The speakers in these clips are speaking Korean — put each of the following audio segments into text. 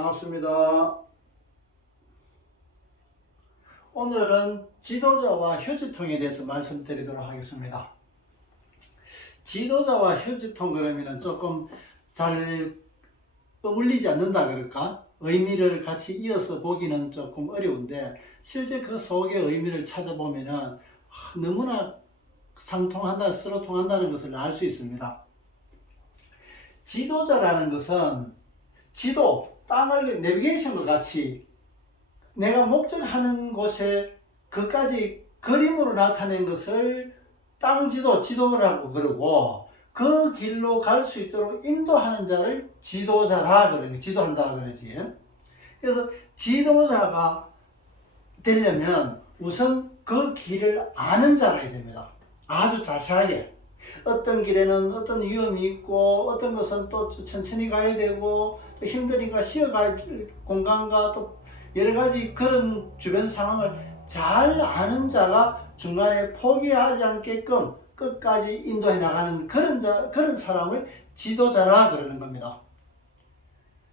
반갑습니다. 오늘은 지도자와 휴지통에 대해서 말씀드리도록 하겠습니다. 지도자와 휴지통 그러면 조금 잘 어울리지 않는다 그럴까? 의미를 같이 이어서 보기는 조금 어려운데 실제 그 속의 의미를 찾아보면 너무나 상통한다, 서로 통한다는 것을 알 수 있습니다. 지도자라는 것은 지도, 땅을 내비게이션과 같이 내가 목적하는 곳에 그까지 그림으로 나타낸 것을 땅지도, 지도라고 그러고 그 길로 갈 수 있도록 인도하는 자를 지도자라 그러니 지도한다 그러지. 그래서 지도자가 되려면 우선 그 길을 아는 자라야 됩니다. 아주 자세하게. 어떤 길에는 어떤 위험이 있고 어떤 것은 또 천천히 가야 되고 또 힘드니까 쉬어갈 공간과 또 여러 가지 그런 주변 상황을 잘 아는 자가 중간에 포기하지 않게끔 끝까지 인도해 나가는 그런 사람을 지도자라 그러는 겁니다.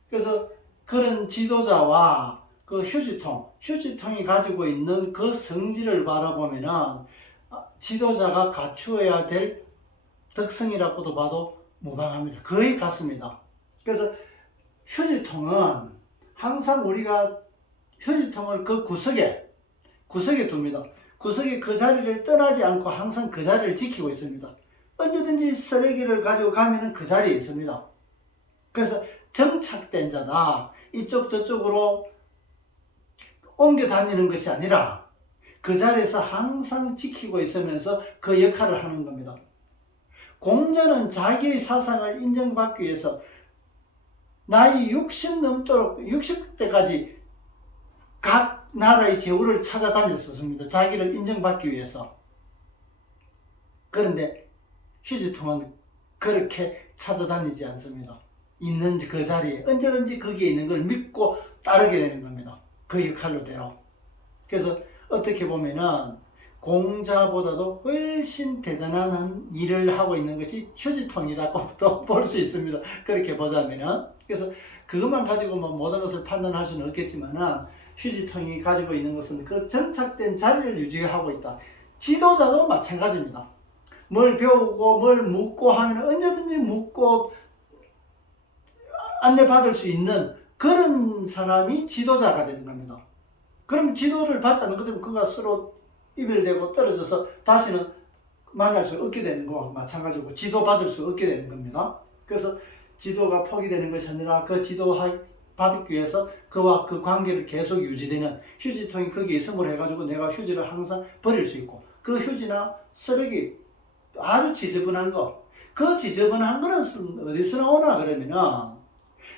그래서 그런 지도자와 그 휴지통이 가지고 있는 그 성질을 바라보면은 지도자가 갖추어야 될 특성이라고도 봐도 무방합니다. 거의 같습니다. 그래서 휴지통은 항상 우리가 휴지통을 그 구석에 둡니다. 구석에 그 자리를 떠나지 않고 항상 그 자리를 지키고 있습니다. 언제든지 쓰레기를 가지고 가면은 그 자리에 있습니다. 그래서 정착된 자다. 이쪽 저쪽으로 옮겨 다니는 것이 아니라 그 자리에서 항상 지키고 있으면서 그 역할을 하는 겁니다. 공자는 자기의 사상을 인정받기 위해서 나이 60 넘도록 60대까지 각 나라의 제후를 찾아다녔었습니다. 자기를 인정받기 위해서. 그런데 휴지통은 그렇게 찾아다니지 않습니다. 있는 그 자리에 언제든지 거기에 있는 걸 믿고 따르게 되는 겁니다. 그 역할로대로. 그래서 어떻게 보면은 공자보다도 훨씬 대단한 일을 하고 있는 것이 휴지통이라고 볼 수 있습니다. 그렇게 보자면은. 그래서 그것만 가지고 모든 것을 판단할 수는 없겠지만은 휴지통이 가지고 있는 것은 그 정착된 자리를 유지하고 있다. 지도자도 마찬가지입니다. 뭘 배우고 뭘 묻고 하면 언제든지 묻고 안내받을 수 있는 그런 사람이 지도자가 되는 겁니다. 그럼 지도를 받지 않는 것 때문에 그가 서로 이별되고 떨어져서 다시는 만날 수 없게 되는 거와 마찬가지고 지도받을 수 없게 되는 겁니다. 그래서 지도가 포기되는 것이 아니라 그 지도 받기 위해서 그와 그 관계를 계속 유지되는 휴지통이 거기에 있음을 해가지고 내가 휴지를 항상 버릴 수 있고 그 휴지나 쓰레기 아주 지저분한 거, 그 지저분한 거는 어디서 나오나 그러면은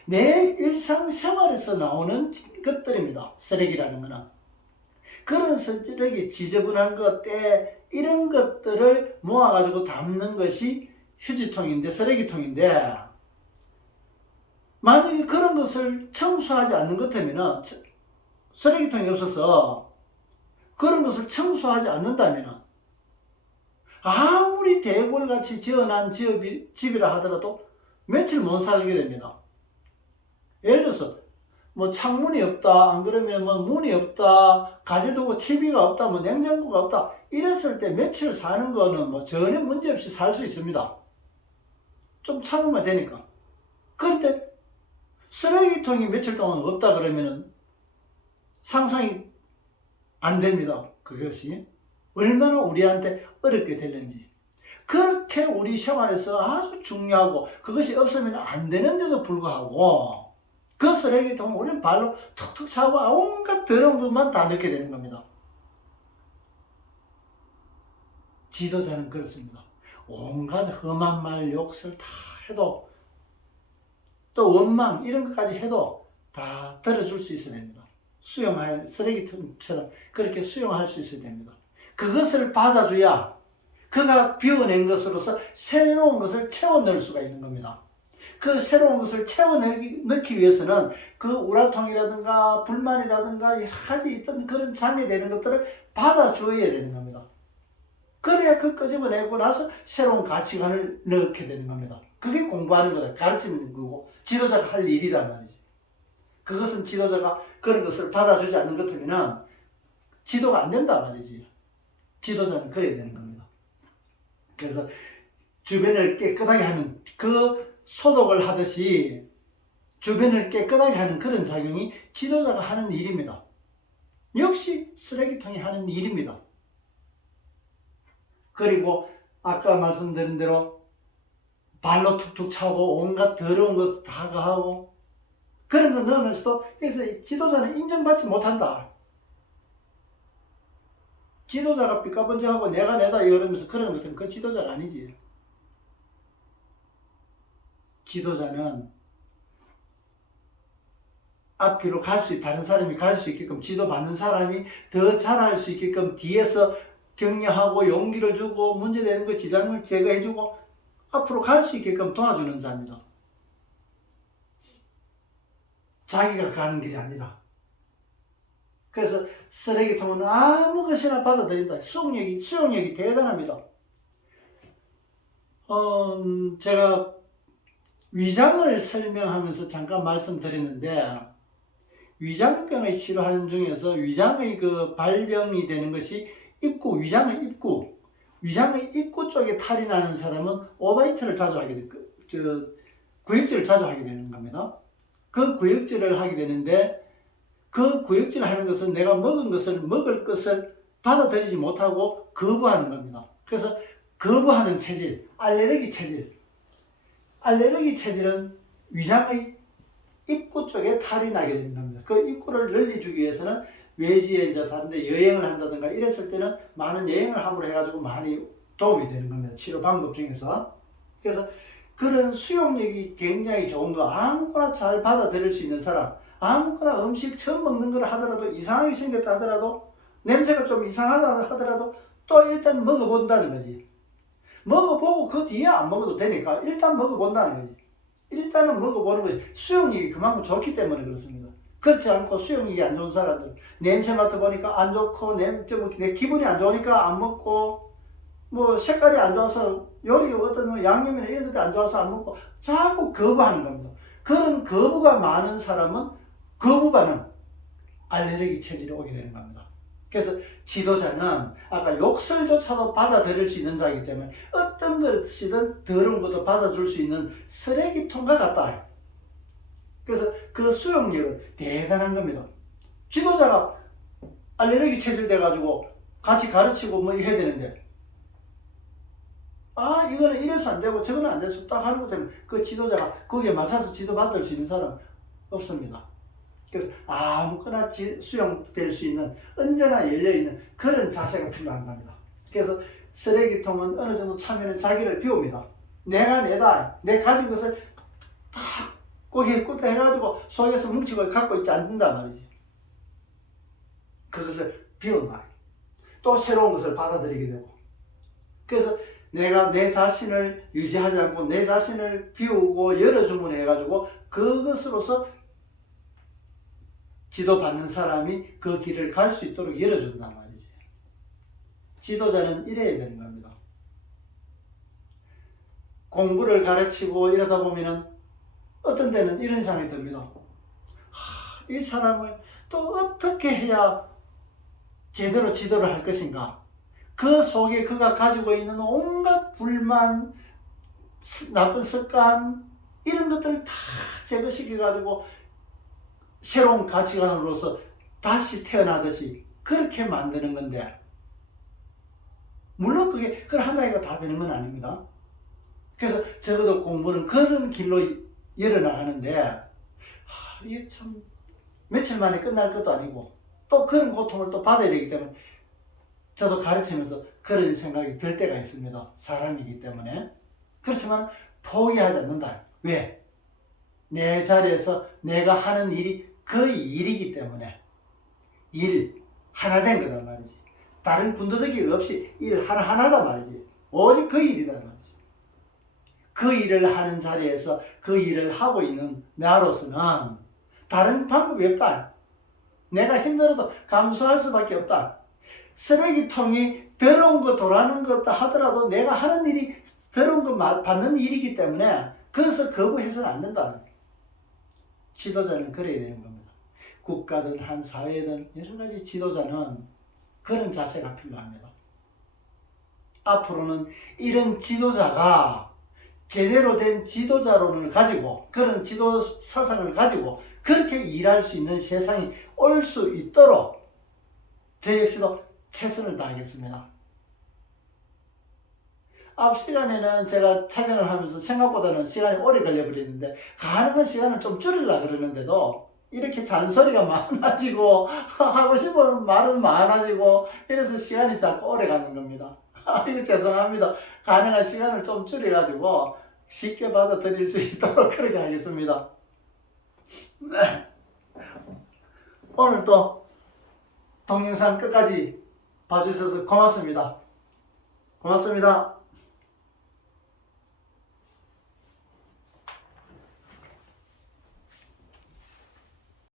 내 일상생활에서 나오는 것들입니다. 쓰레기라는 거는. 그런 쓰레기, 지저분한 것, 때 이런 것들을 모아가지고 담는 것이 휴지통인데, 쓰레기통인데 만약에 그런 것을 청소하지 않는 것 같으면 쓰레기통이 없어서 그런 것을 청소하지 않는다면 아무리 대궐같이 지어난 집이라 하더라도 며칠 못 살게 됩니다. 예를 들어서 창문이 없다, 안 그러면 문이 없다, 가재두고 TV가 없다, 냉장고가 없다 이랬을 때 며칠 사는 거는 전혀 문제없이 살 수 있습니다. 좀 참으면 되니까. 그런데 쓰레기통이 며칠 동안 없다 그러면은 상상이 안 됩니다. 그것이 얼마나 우리한테 어렵게 될는지. 그렇게 우리 생활에서 아주 중요하고 그것이 없으면 안 되는데도 불구하고 그 쓰레기통을 우리는 발로 툭툭 차고 온갖 더러운 것만 다 넣게 되는 겁니다. 지도자는 그렇습니다. 온갖 험한 말, 욕설 다 해도 또 원망 이런 것까지 해도 다 들어줄 수 있어야 됩니다. 수용할 쓰레기통처럼 그렇게 수용할 수 있어야 됩니다. 그것을 받아줘야 그가 비워낸 것으로서 새로운 것을 채워 넣을 수가 있는 겁니다. 그 새로운 것을 채워 넣기 위해서는 그 우라통이라든가 불만이라든가 여러 가지 있던 그런 잠재되는 것들을 받아줘야 되는 겁니다. 그래야 그 끄집어내고 나서 새로운 가치관을 넣게 되는 겁니다. 그게 공부하는 거다. 가르치는 거고 지도자가 할 일이란 말이지. 그것은 지도자가 그런 것을 받아주지 않는 것 같으면 지도가 안 된다 말이지. 지도자는 그래야 되는 겁니다. 그래서 주변을 깨끗하게 하는, 그 소독을 하듯이 주변을 깨끗하게 하는 그런 작용이 지도자가 하는 일입니다. 역시 쓰레기통이 하는 일입니다. 그리고 아까 말씀드린 대로 발로 툭툭 차고 온갖 더러운 것 다 하고 그런 거 넣으면서도, 그래서 지도자는 인정받지 못한다. 지도자가 삐까번쩍하고 내가 내다 이러면서 그러는 것은 그 지도자가 아니지. 지도자는 앞뒤로 갈 수, 다른 사람이 갈 수 있게끔, 지도받는 사람이 더 잘할 수 있게끔 뒤에서 격려하고 용기를 주고 문제되는 거 지장을 제거해주고 앞으로 갈 수 있게끔 도와주는 자입니다. 자기가 가는 길이 아니라. 그래서 쓰레기통은 아무 것이나 받아들인다. 수용력이 대단합니다. 제가 위장을 설명하면서 잠깐 말씀드렸는데, 위장병을 치료하는 중에서 위장의 그 발병이 되는 것이 위장의 입구 쪽에 탈이 나는 사람은 오바이트를 자주 하게 구역질을 자주 하게 되는 겁니다. 그 구역질을 하게 되는데, 그 구역질을 하는 것은 내가 먹을 것을 받아들이지 못하고 거부하는 겁니다. 그래서 거부하는 체질, 알레르기 체질은 위장의 입구 쪽에 탈이 나게 되는 겁니다. 그 입구를 늘려주기 위해서는 외지에 이제 다른데 여행을 한다든가 이랬을 때는 많은 여행을 함으로 해가지고 많이 도움이 되는 겁니다. 치료 방법 중에서. 그래서 그런 수용력이 굉장히 좋은 거, 아무거나 잘 받아들일 수 있는 사람, 아무거나 음식 처음 먹는 걸 하더라도 이상하게 생겼다 하더라도, 냄새가 좀 이상하다 하더라도 또 일단 먹어본다는 거지. 먹어보고 그 뒤에 안 먹어도 되니까 일단 먹어본다는 거지. 일단은 먹어보는 것이 수용력이 그만큼 좋기 때문에 그렇습니다. 그렇지 않고 수용력이 안 좋은 사람들, 냄새 맡아보니까 안 좋고 내 기분이 안 좋으니까 안 먹고, 뭐 색깔이 안 좋아서 요리 어떤 양념이나 이런 것도 안 좋아서 안 먹고 자꾸 거부하는 겁니다. 그런 거부가 많은 사람은 거부 반응, 알레르기 체질이 오게 되는 겁니다. 그래서 지도자는 아까 욕설조차도 받아들일 수 있는 자이기 때문에 어떤 것이든 더러운 것도 받아줄 수 있는 쓰레기통과 같다. 그래서 그 수용력은 대단한 겁니다. 지도자가 알레르기 체질 돼가지고 같이 가르치고 뭐 해야 되는데, 이거는 이래서 안 되고 저거는 안 돼서 딱 하는 것 때문에 그 지도자가 거기에 맞춰서 지도받을 수 있는 사람 없습니다. 그래서 아무거나 수용될 수 있는, 언제나 열려있는 그런 자세가 필요한 겁니다. 그래서 쓰레기통은 어느 정도 차면은 자기를 비웁니다. 내가 내다, 내 가진 것을 다 고개 꽂다 해가지고 속에서 뭉치고 갖고 있지 않는단 말이지. 그것을 비운다. 또 새로운 것을 받아들이게 되고. 그래서 내가 내 자신을 유지하지 않고 내 자신을 비우고 열어주문 해가지고 그것으로서 지도받는 사람이 그 길을 갈 수 있도록 열어준단 말이지. 지도자는 이래야 되는 겁니다. 공부를 가르치고 이러다 보면은 어떤 때는 이런 생각이 듭니다. 이 사람을 또 어떻게 해야 제대로 지도를 할 것인가? 그 속에 그가 가지고 있는 온갖 불만, 나쁜 습관, 이런 것들을 다 제거시켜가지고 새로운 가치관으로서 다시 태어나듯이 그렇게 만드는 건데, 물론 그걸 한다기가 다 되는 건 아닙니다. 그래서 적어도 공부는 그런 길로 열어나가는데, 이게 참 며칠 만에 끝날 것도 아니고 또 그런 고통을 또 받아야 되기 때문에 저도 가르치면서 그런 생각이 들 때가 있습니다. 사람이기 때문에. 그렇지만 포기하지 않는다. 왜? 내 자리에서 내가 하는 일이 그 일이기 때문에 일 하나 된 거단 말이지. 다른 군더더기 없이 일 하나하나단 말이지. 오직 그 일이단 말이지. 그 일을 하는 자리에서 그 일을 하고 있는 나로서는 다른 방법이 없다. 내가 힘들어도 감수할 수밖에 없다. 쓰레기통이 더러운 거 돌아가는 것도 하더라도 내가 하는 일이 더러운 거 받는 일이기 때문에 그것을 거부해서는 안 된다. 지도자는 그래야 되는 겁니다. 국가든 한 사회든 여러 가지 지도자는 그런 자세가 필요합니다. 앞으로는 이런 지도자가 제대로 된 지도자론을 가지고 그런 지도 사상을 가지고 그렇게 일할 수 있는 세상이 올 수 있도록 저 역시도 최선을 다하겠습니다. 앞 시간에는 제가 촬영을 하면서 생각보다는 시간이 오래 걸려버리는데 가능한 시간을 좀 줄이려고 그러는데도 이렇게 잔소리가 많아지고 하고 싶은 말은 많아지고 이래서 시간이 자꾸 오래 가는 겁니다. 이거 죄송합니다. 가능한 시간을 좀 줄여가지고 쉽게 받아들일 수 있도록 그렇게 하겠습니다. 네. 오늘도 동영상 끝까지 봐주셔서 고맙습니다. 고맙습니다.